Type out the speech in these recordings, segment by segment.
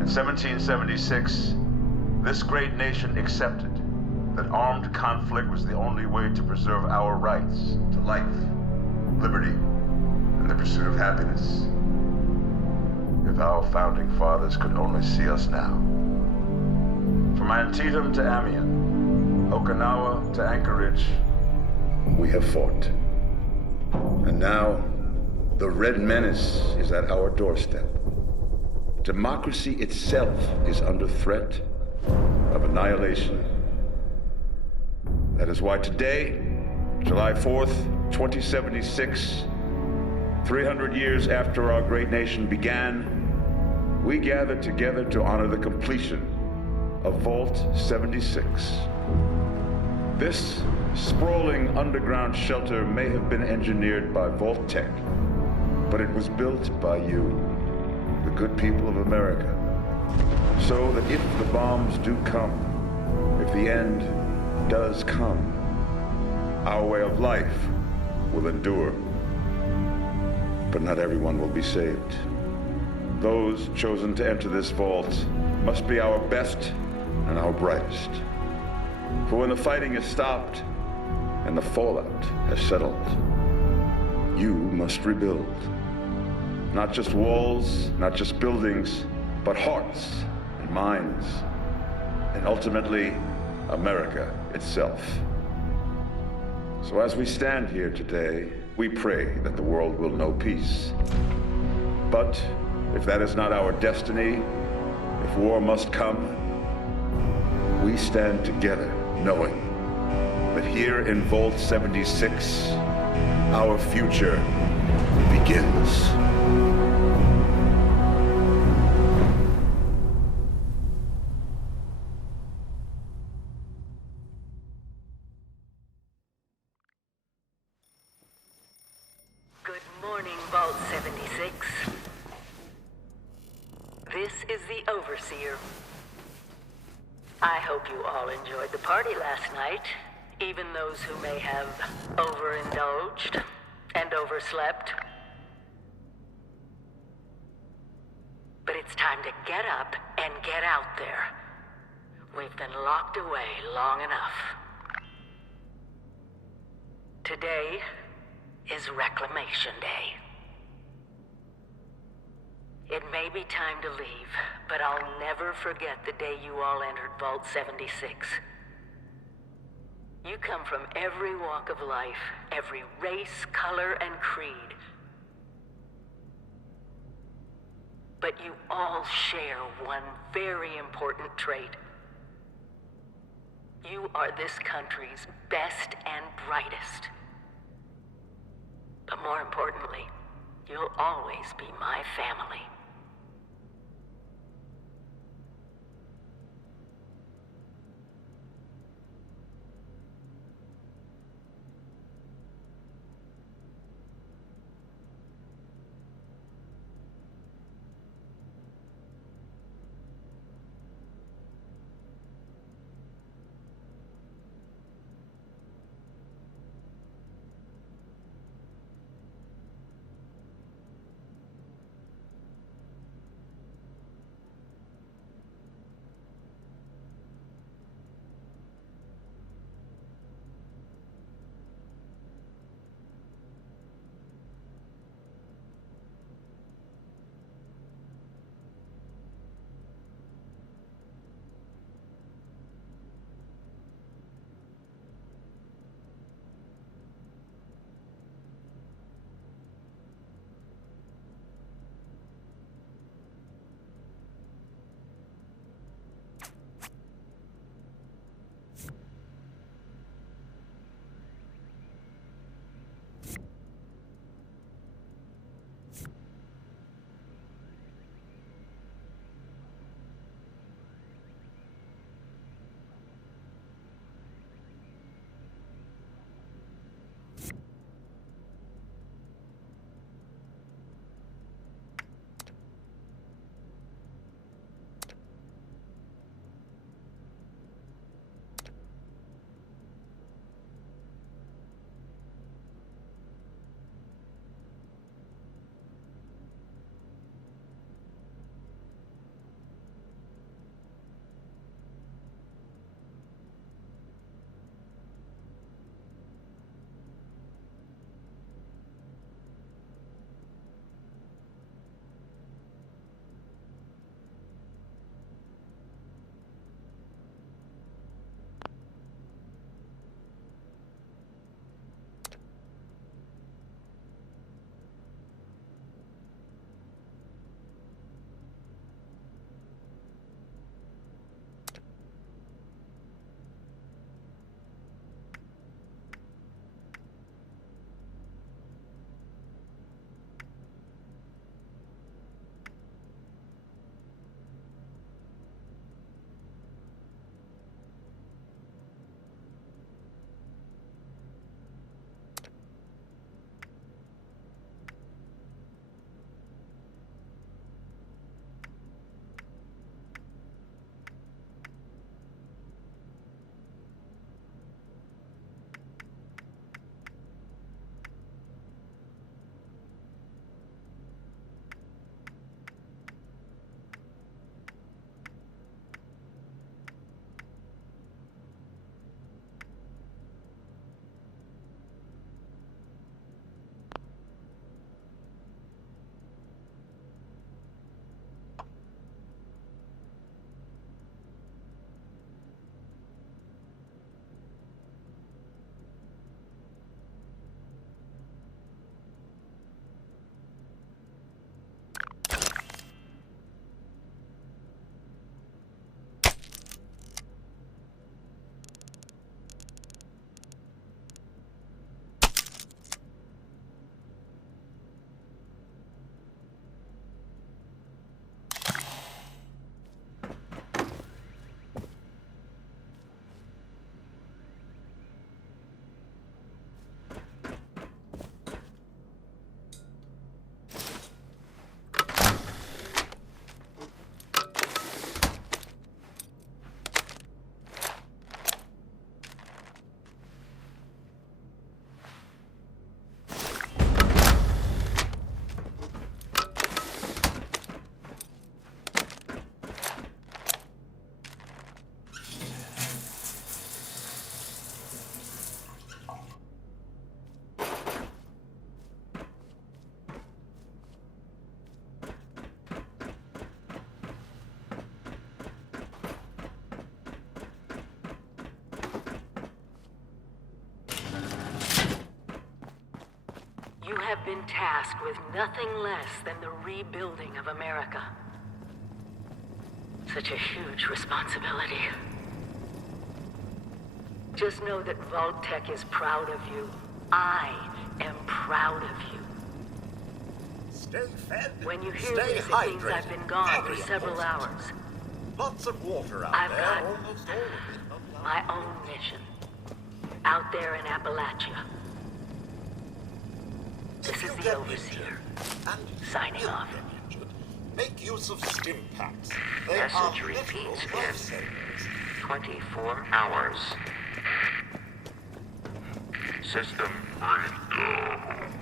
In 1776, this great nation accepted that armed conflict was the only way to preserve our rights to life, liberty, and the pursuit of happiness. If our founding fathers could only see us now. From Antietam to Amiens, Okinawa to Anchorage, we have fought. And now, the Red Menace is at our doorstep. Democracy itself is under threat of annihilation. That is why today, July 4th, 2076, 300 years after our great nation began, we gather together to honor the completion of Vault 76. This sprawling underground shelter may have been engineered by Vault-Tec, but it was built by you, the good people of America, so that if the bombs do come, if the end does come, our way of life will endure. But not everyone will be saved. Those chosen to enter this vault must be our best and our brightest. For when the fighting is stopped and the fallout has settled, you must rebuild. Not just walls, not just buildings, but hearts and minds, and ultimately, America itself. So as we stand here today, we pray that the world will know peace. But if that is not our destiny, if war must come, we stand together knowing that here in Vault 76, our future begins. Good morning, Vault 76. This is the Overseer. I hope you all enjoyed the party last night, even those who may have overindulged and overslept. But it's time to get up and get out there. We've been locked away long enough. Today is Reclamation Day. It may be time to leave, but I'll never forget the day you all entered Vault 76. You come from every walk of life, every race, color, and creed. But you all share one very important trait. You are this country's best and brightest. But more importantly, you'll always be my family. have been tasked with nothing less than the rebuilding of America. Such a huge responsibility. Just know that Vault-Tec is proud of you. I am proud of you. Stay fed. When you hear Stay this, it hydrated. means I've been gone for Very several important. hours. Lots of water out I've there. got Almost all of it. Not my own mission. Out there in Appalachia. This If is you the get Overseer. injured, and Signing you will off. get injured, make use of stim packs. They Message are literal repeats in lifesavers. 24 hours. System breakdown.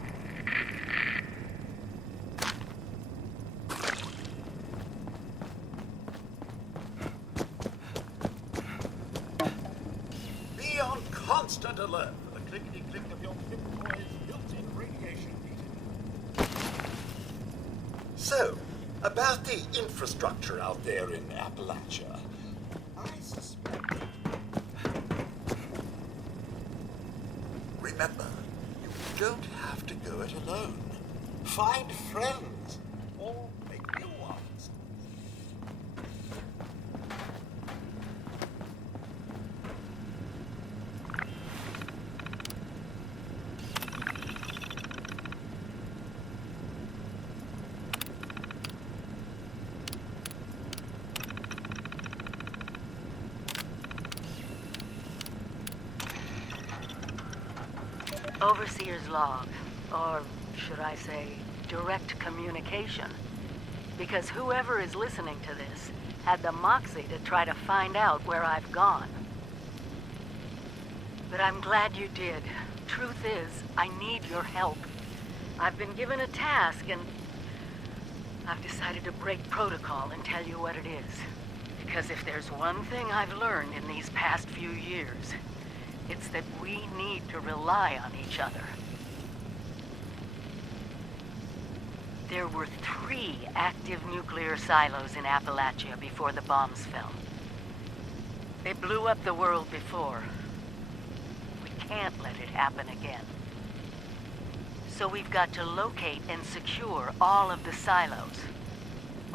Be on constant alert for the clickety-click of your Pip-Boy's built-in radiation meter. So, about the infrastructure out there in Appalachia, I suspect... Remember, you don't have to go it alone. Find friends, or make new ones. Overseer's log, or should I say, direct communication. Because whoever is listening to this had the moxie to try to find out where I've gone. But I'm glad you did. Truth is, I need your help. I've been given a task and I've decided to break protocol and tell you what it is. Because if there's one thing I've learned in these past few years, it's that we need to rely on each other. There were 3 active nuclear silos in Appalachia before the bombs fell. They blew up the world before. We can't let it happen again. So we've got to locate and secure all of the silos.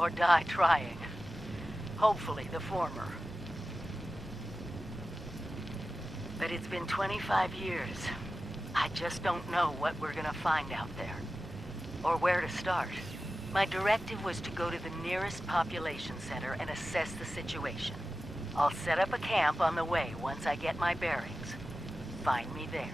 Or die trying. Hopefully the former. But it's been 25 years. I just don't know what we're gonna find out there. Or where to start. My directive was to go to the nearest population center and assess the situation. I'll set up a camp on the way once I get my bearings. Find me there.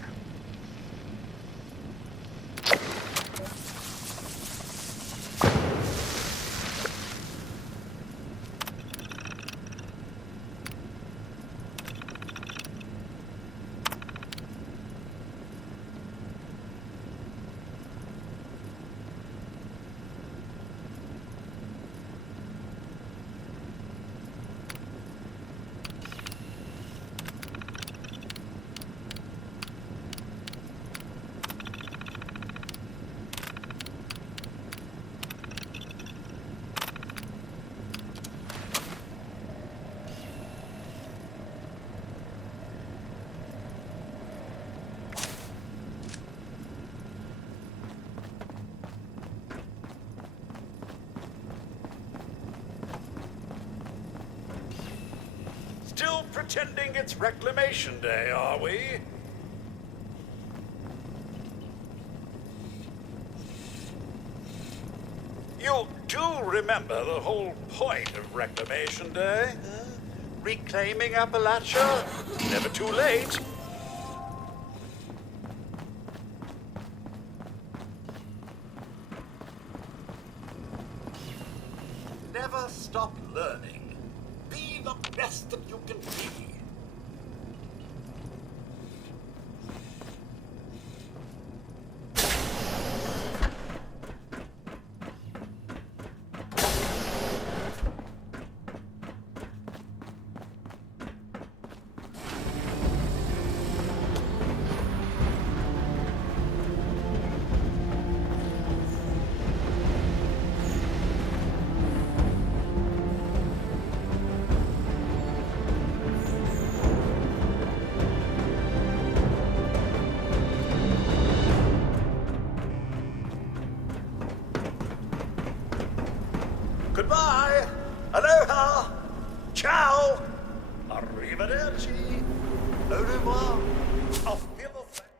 Still pretending it's Reclamation Day, are we? You do remember the whole point of Reclamation Day? Huh? Reclaiming Appalachia? Never too late. Never stop learning. Be the best that you can be. Goodbye. Aloha. Ciao. Arrivederci. Au revoir. Auf Wiedersehen.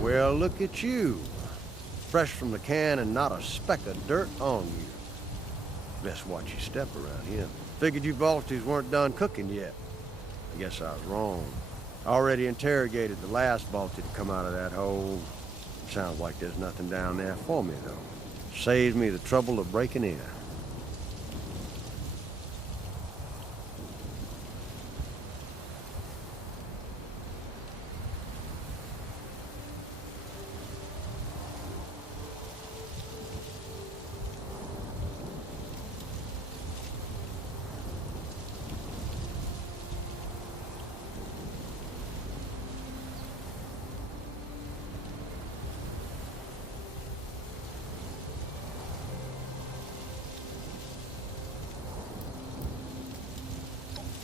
Well, look at you. Fresh from the can and not a speck of dirt on you. Best watch your step around here. Figured you Vultures weren't done cooking yet. I guess I was wrong. Already interrogated the last Vulture to come out of that hole. Sounds like there's nothing down there for me, though. Saves me the trouble of breaking in.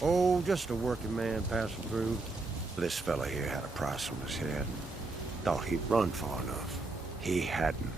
Oh, just a working man passing through. This fella here had a price on his head. Thought he'd run far enough. He hadn't.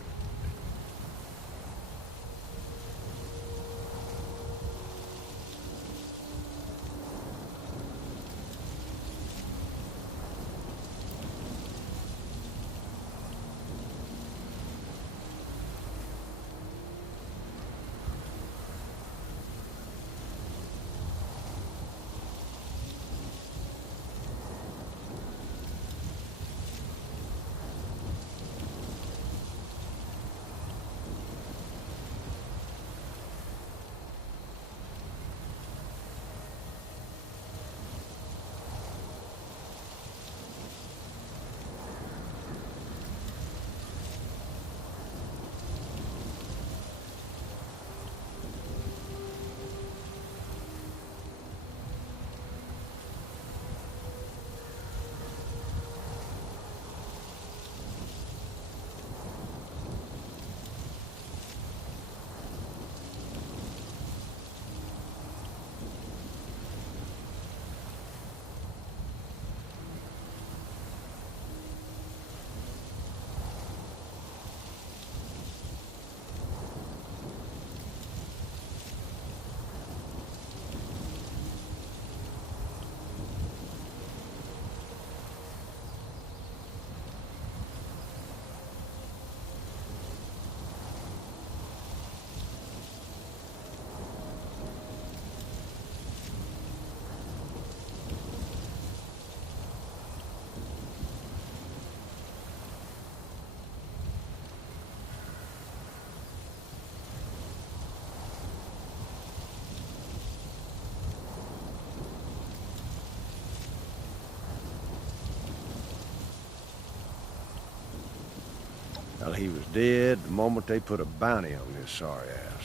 Well, he was dead the moment they put a bounty on his sorry ass.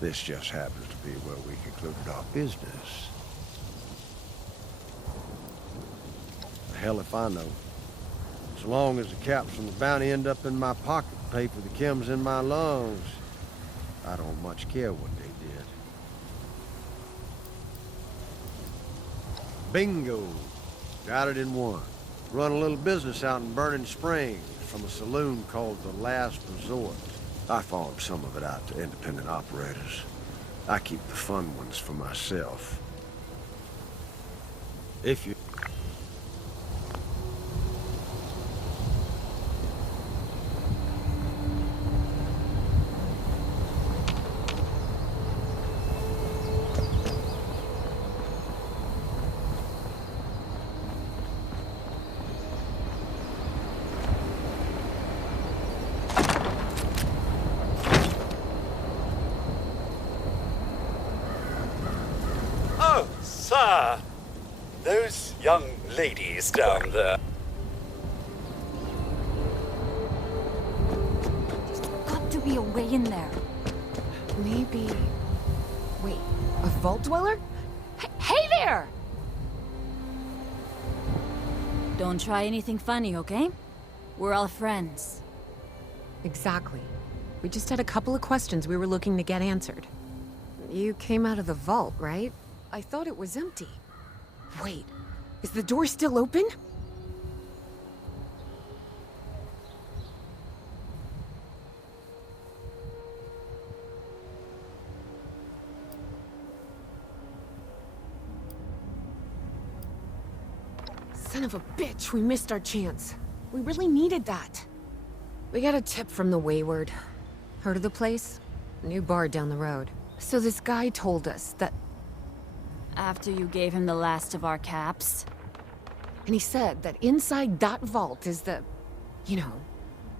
This just happens to be where we concluded our business. The hell if I know. So long as the caps from the bounty end up in my pocket to pay for the chems in my lungs, I don't much care what they did. Bingo! Got it in one. Run a little business out in Burning Springs from a saloon called The Last Resort. I farm some of it out to independent operators. I keep the fun ones for myself. If you... Oh, sir. Those young ladies down there. There's got to be a way in there. Maybe... Wait, a vault dweller? Hey there! Don't try anything funny, okay? We're all friends. Exactly. We just had a couple of questions we were looking to get answered. You came out of the vault, right? I thought it was empty. Wait, is the door still open? Son of a bitch, we missed our chance. We really needed that. We got a tip from the Wayward. Heard of the place? New bar down the road. So this guy told us that... After you gave him the last of our caps? And he said that inside that vault is the... You know,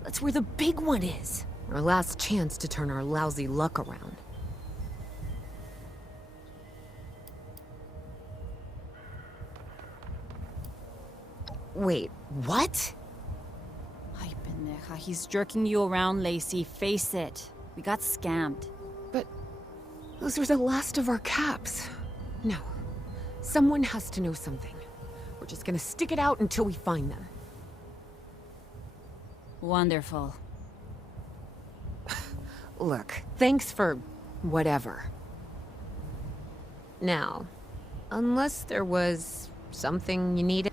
that's where the big one is. Our last chance to turn our lousy luck around. Wait, what? Ay, pendeja. He's jerking you around, Lacey. Face it. We got scammed. But those were the last of our caps. No. Someone has to know something. We're just gonna stick it out until we find them. Wonderful. Look, thanks for whatever. Now, unless there was something you needed...